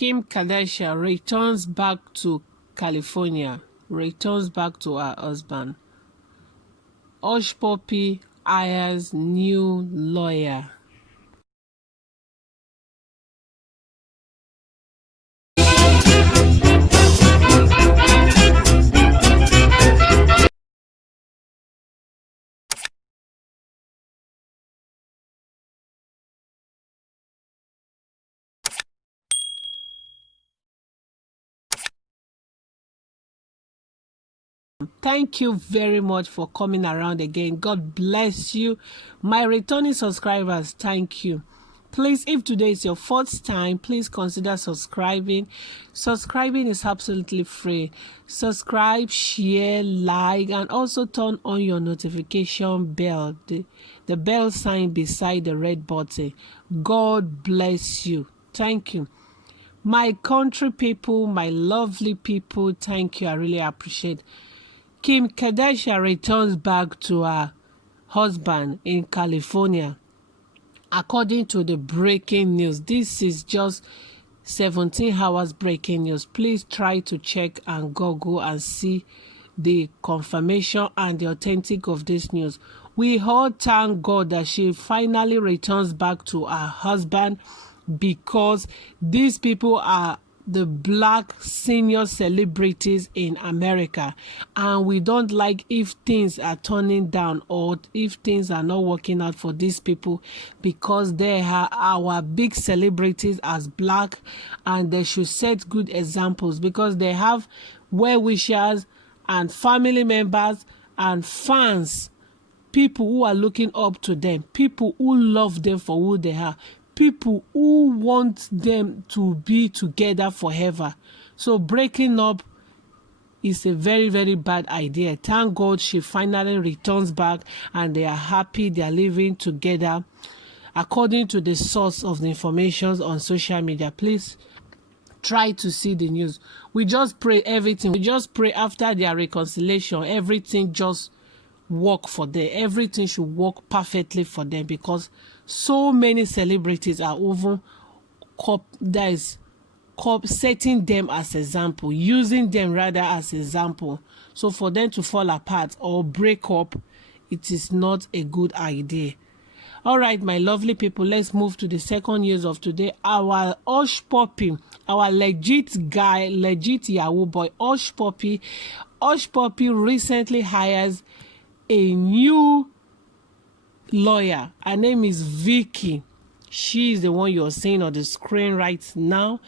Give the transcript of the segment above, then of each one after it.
Kim Kardashian returns back to California, returns back to her husband. Hushpuppi hires new lawyer. Thank you very much for coming around again. God bless you. My returning subscribers, thank you. Please, if today is your first time, please consider subscribing. Subscribing is absolutely free. Subscribe, share, like, and also turn on your notification bell, the bell sign beside the red button. God bless you. Thank you. My country people, my lovely people, thank you. I really appreciate. Kim Kardashian returns back to her husband in California. According to the breaking news, this is just 17 hours breaking news. Please try to check and Google and see the confirmation and the authentic of this news. We all thank God that she finally returns back to her husband, because these people are the black senior celebrities in America, and we don't like if things are turning down or if things are not working out for these people, because they are our big celebrities as black, and they should set good examples, because they have well-wishers and family members and fans, people who are looking up to them, people who love them for who they are, people who want them to be together forever. So breaking up is a very, very bad idea. Thank God she finally returns back and they are happy, they are living together according to the source of the information on social media. Please try to see the news. We just pray everything. We just pray after their reconciliation, everything just work for them. Everything should work perfectly for them, because so many celebrities are even setting them as example, using them rather as example. So for them to fall apart or break up, it is not a good idea. All right, my lovely people, let's move to the second news of today. Our Hushpuppi, our legit guy, legit Yahoo boy, Hushpuppi recently hires a new lawyer. Her name is Vicky. She is the one you're seeing on the screen right now.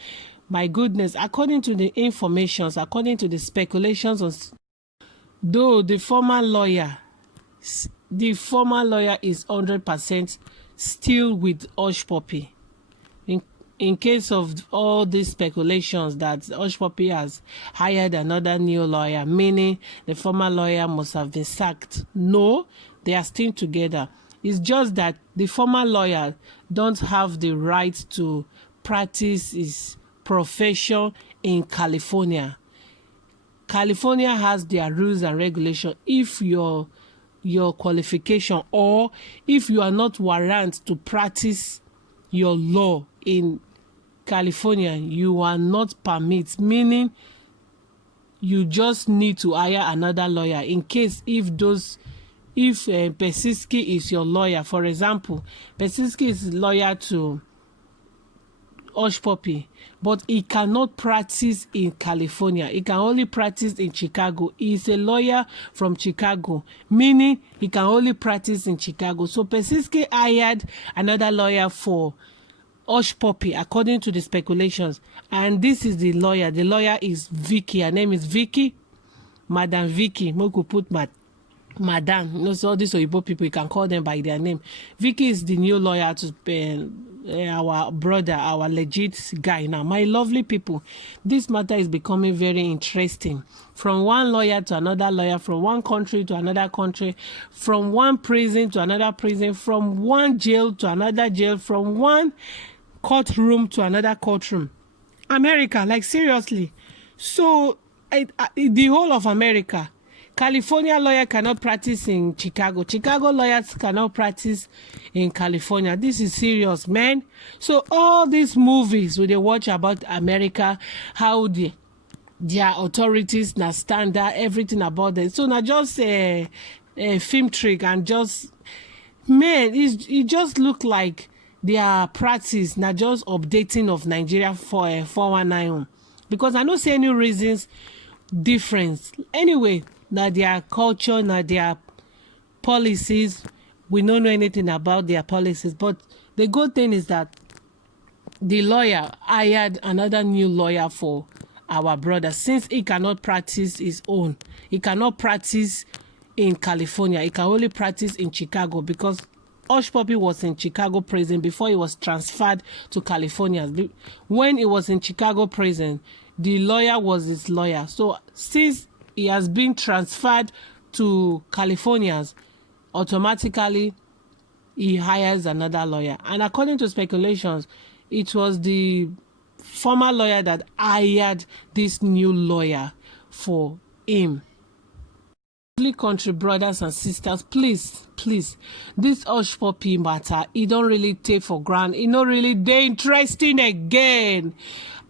My goodness, according to the informations, according to the speculations, though the former lawyer is 100% still with Hushpuppi. In case of all these speculations that Hushpuppi has hired another new lawyer, meaning the former lawyer must have been sacked. No, they are still together. It's just that the former lawyer don't have the right to practice his profession in California. California has their rules and regulations. If your qualification, or if you are not warranted to practice your law in California, you are not permitted, meaning you just need to hire another lawyer in case if Pesisky is your lawyer. For example, Pesisky is lawyer to Hushpuppi, but he cannot practice in California. He can only practice in Chicago. He is a lawyer from Chicago, meaning he can only practice in Chicago. So Pesisky hired another lawyer for Hushpuppi, according to the speculations. And this is the lawyer. The lawyer is Vicky. Her name is Vicky. Madam Vicky. Moku put Madam. You know, so all these Oyibo people, you can call them by their name. Vicky is the new lawyer to our brother, our legit guy. Now, my lovely people, this matter is becoming very interesting. From one lawyer to another lawyer, from one country to another country, from one prison to another prison, from one jail to another jail, from one courtroom to another courtroom. America, like seriously. So the whole of America, California lawyer cannot practice in Chicago. Chicago lawyers cannot practice in California. This is serious, man. So all these movies we they watch about America, how their authorities na standard, everything about them. So now just a film trick and just, man, it just look like their practice na just updating of Nigeria for 419, because I don't see any reasons difference. Anyway, now their culture, now their policies, we don't know anything about their policies. But the good thing is that the lawyer hired another new lawyer for our brother, since he cannot practice his own. He cannot practice in California. He can only practice in Chicago, because Hushpuppi was in Chicago prison before he was transferred to California. When he was in Chicago prison, the lawyer was his lawyer. So since he has been transferred to California, automatically he hires another lawyer. And according to speculations, it was the former lawyer that hired this new lawyer for him. Country brothers and sisters, please, this Hushpuppi matter, it don't really take for granted. It not really they interesting again.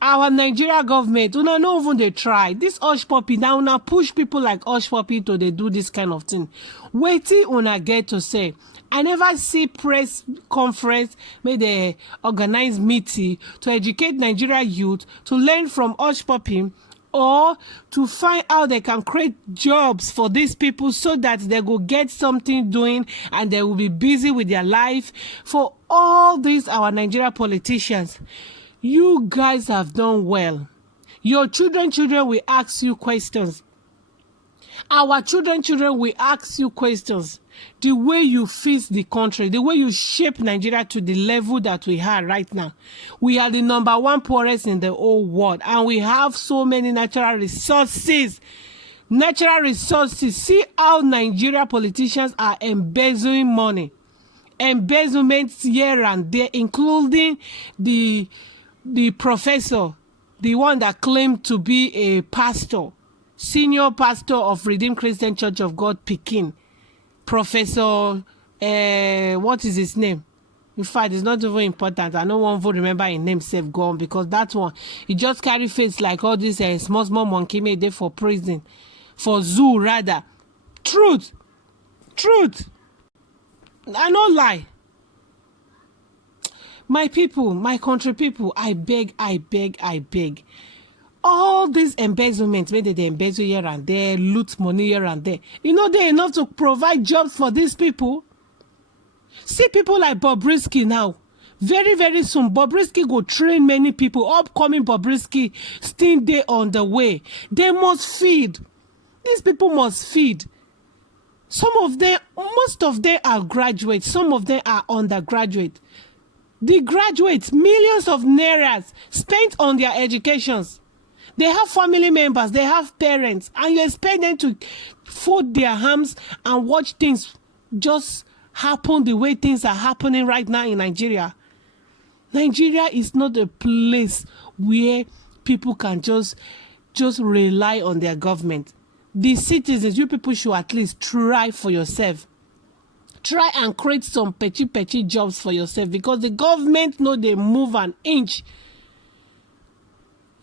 Our Nigeria government, not even they try. This Hushpuppi now push people like Hushpuppi to they do this kind of thing. Wait till una get to say. I never see press conference where they organize meeting to educate Nigeria youth to learn from Hushpuppi, or to find out they can create jobs for these people so that they go get something doing and they will be busy with their life. For all these our Nigeria politicians, you guys have done well. Your children will ask you questions. Our children will ask you questions. The way you fix the country, the way you shape Nigeria to the level that we are right now. We are the #1 poorest in the whole world, and we have so many natural resources. See how Nigeria politicians are embezzling money. Embezzlements here and there, including the professor, the one that claimed to be a pastor, senior pastor of Redeemed Christian Church of God, Pekin. Professor, what is his name? In fact, it's not even important. I don't want to remember his name, safe gone, because that one, he just carry face like all these small monkey made there for prison, for zoo rather. Truth. I don't lie. My people, my country people, I beg. All these embezzlements, maybe they embezzle here and there, loot money here and there. You know, they're enough to provide jobs for these people. See people like Bobrisky now. Very, very soon, Bobrisky go train many people. Upcoming Bobrisky still there on the way. They must feed. These people must feed. Some of them, most of them are graduates. Some of them are undergraduate. The graduates, millions of nairas spent on their educations. They have family members, they have parents, and you expect them to fold their arms and watch things just happen the way things are happening right now in Nigeria. Nigeria is not a place where people can just rely on their government. The citizens, you people should at least try for yourself. Try and create some petty jobs for yourself, because the government know they move an inch.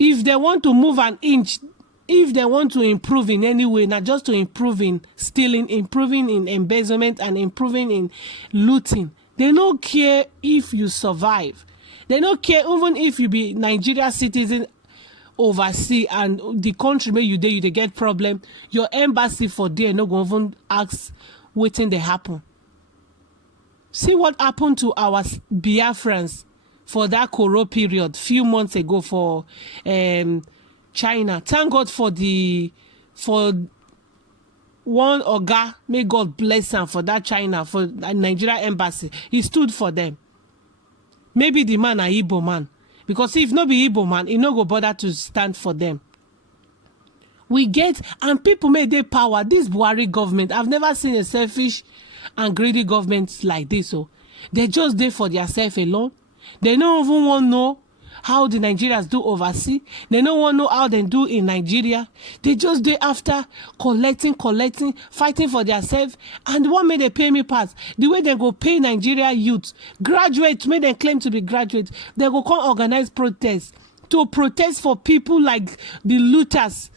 If they want to move an inch, if they want to improve in any way, not just to improve in stealing, improving in embezzlement, and improving in looting, they don't care if you survive. They don't care even if you be Nigeria citizen overseas and the country where you get problem. Your embassy for there no go even ask waiting they happen. See what happened to our Biafrans for that Koro period few months ago for China. Thank God for one Oga, may God bless him for that China, for Nigeria embassy. He stood for them. Maybe the man a Igbo man, because if no be Igbo man, he no go bother to stand for them. We get, and people made their power. This Buhari government, I've never seen a selfish and greedy government like this. So they just there for themselves alone. They don't even want to know how the Nigerians do overseas. They don't want to know how they do in Nigeria. They just do after collecting, fighting for themselves. And what made they pay me pass? The way they go pay Nigeria youth, graduates, made them claim to be graduates. They go come organize protests to protest for people like the looters.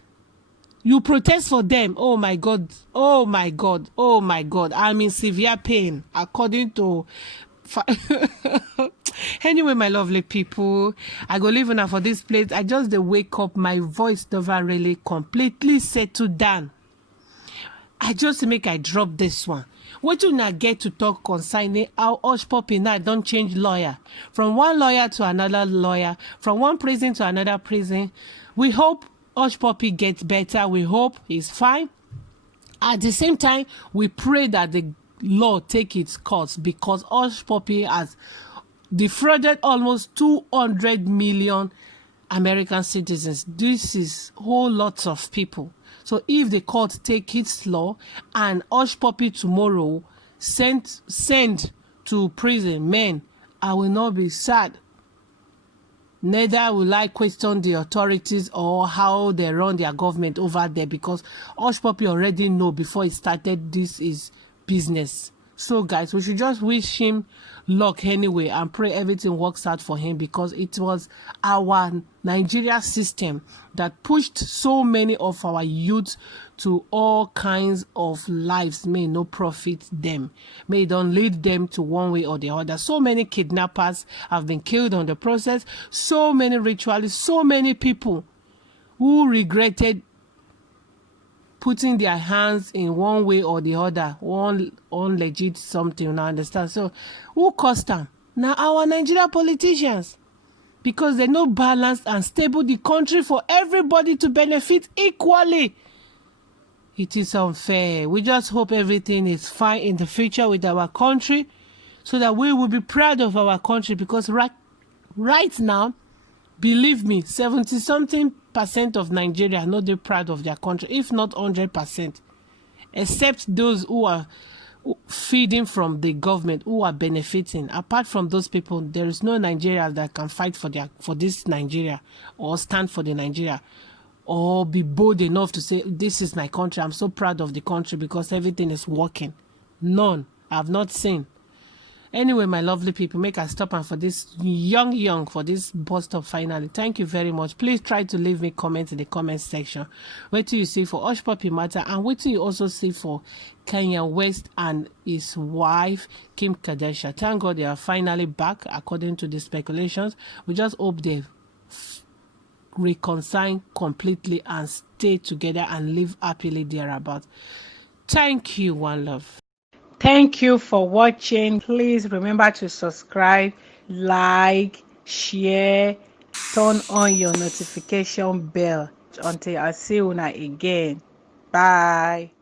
You protest for them. Oh my God. Oh my God. Oh my God. I'm in severe pain, according to anyway, my lovely people, I go live now for this place. I just dey wake up, my voice never really completely settled down. I just make I drop this one. What you not get to talk concerning how Hushpuppi now don't change lawyer from one lawyer to another lawyer, from one prison to another prison. We hope Hushpuppi gets better. We hope he's fine. At the same time, we pray that the law take its course, because Hushpuppi has defrauded almost 200 million American citizens. This is whole lots of people. So if the court take its law and Hushpuppi tomorrow send to prison, man, I will not be sad. Neither will I question the authorities or how they run their government over there, because Hushpuppi already know before it started this is business. So guys, we should just wish him luck anyway and pray everything works out for him, because it was our Nigeria system that pushed so many of our youth to all kinds of lives. May no profit them, may don't lead them to one way or the other. So many kidnappers have been killed on the process, so many ritualists, so many people who regretted putting their hands in one way or the other, one legit something, now understand? So who caused them? Now our Nigeria politicians, because they know balanced and stable the country for everybody to benefit equally. It is unfair. We just hope everything is fine in the future with our country, so that we will be proud of our country, because right now, believe me, 70-something% of Nigeria are not proud of their country, if not 100%, except those who are feeding from the government, who are benefiting. Apart from those people, there is no Nigeria that can fight for this Nigeria, or stand for the Nigeria, or be bold enough to say, this is my country, I'm so proud of the country because everything is working. None. I've not seen. Anyway, my lovely people, make a stop and for this young for this bust up finally. Thank you very much. Please try to leave me comments in the comment section. What do you see for Hushpuppi matter, and what do you also see for Kanye West and his wife Kim Kardashian? Thank God they are finally back, according to the speculations. We just hope they reconcile completely and stay together and live happily thereabout. Thank you. One love. Thank you for watching. Please remember to subscribe, like, share, turn on your notification bell. Until I see you again. Bye.